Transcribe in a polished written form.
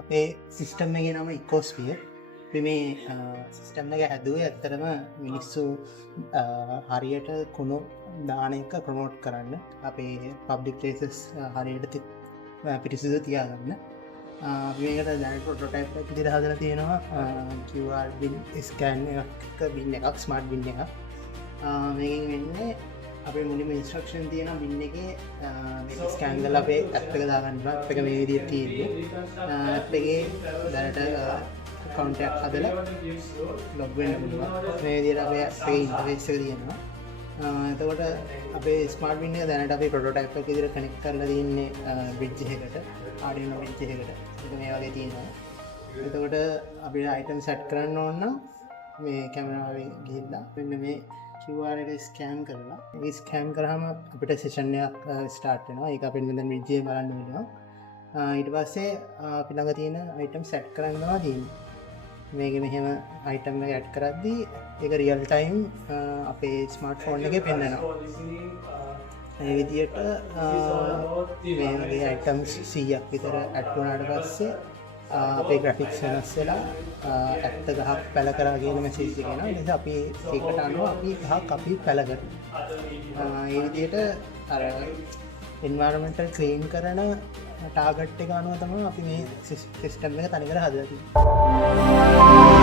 අපේ සිස්ටම් එක නම ඉකෝස්පිය. අපි මේ සිස්ටම් එක හැදුවේ ඇත්තරම මිනිස්සු හරියට කුණු දාන එක ප්‍රමෝට් කරන්න, අපේ පබ්ලික් ප්ලේසස් හරියට පිරිසිදු තියාගන්න. මේකට දැන ප්‍රොටෝටයිප් එක විදිහට හදලා තියෙනවා. QR බින් ස්කෑන් එක බින් එකක්, ස්මාර්ට් බින් එකක්. මේකෙන් වෙන්නේ අපේ මුලින්ම ඉන්ස්ට්‍රක්ෂන් තියෙනවා බින් එකේ ස්කෑන් කරලා අපේ ඇප් එක දාගන්න. ඇප් එක මේ විදිහට තියෙන්නේ. ඇප් එකේ දැනට account එකක් හදලා log වෙන්න පුළුවන්. මේ විදිහට අපේ ඇප් එකේ ඉන්ටර්ෆේස් එක තියෙනවා. එතකොට අපේ ස්මාර්ට් බින් එක දැනට අපි ප්‍රොටෝටයිප් එක විදිහට කනෙක්ට් කරලා තියෙන්නේ බ්‍රිජ් එකකට, Arduino බ්‍රිජ් එකකට. ඒක මේ වගේ තියෙනවා. එතකොට අපිට අයිටම් සෙට් කරන්න ඕන නම් මේ කැමරාවේ ගිහිල්ලා මෙන්න මේ QR එක ස්කෑන් කරලා, ඒ ස්කෑන් කරාම අපිට සෙෂන් එකක් ස්ටාර්ට් වෙනවා. ඒක අපිට දැන් බ්‍රිජ් එකේ බලන්න වෙනවා. ඊට පස්සේ අපි ළඟ තියෙන අයිටම් සෙට් කරනවා තියෙන්නේ. මේක මෙහෙම අයිටම් එක ඇඩ් කරද්දී ඒක රියල් ටයිම් අපේ ස්මාර්ට්ෆෝන් එකේ පෙන්නනවා. මේ විදිහට මේ වගේ අයිටම්ස් 100ක් විතර ඇඩ් වුණාට පස්සේ අපේ ග්‍රැෆික්ස් වෙනස් වෙලා ඇත්ත ගහක් පැල කරා කියන මෙසේජ් එක එනවා. ඒ නිසා අපි ඒකට අනුව අපි ගහක් අපි පැල කරනවා. මේ විදිහට අර එන්වයරන්මන්ටල් ක්ලීන් කරන ටාගට් එක අනුව තමයි අපි මේ සිස්ටම් එක තනිකර හදලා තියෙන්නේ.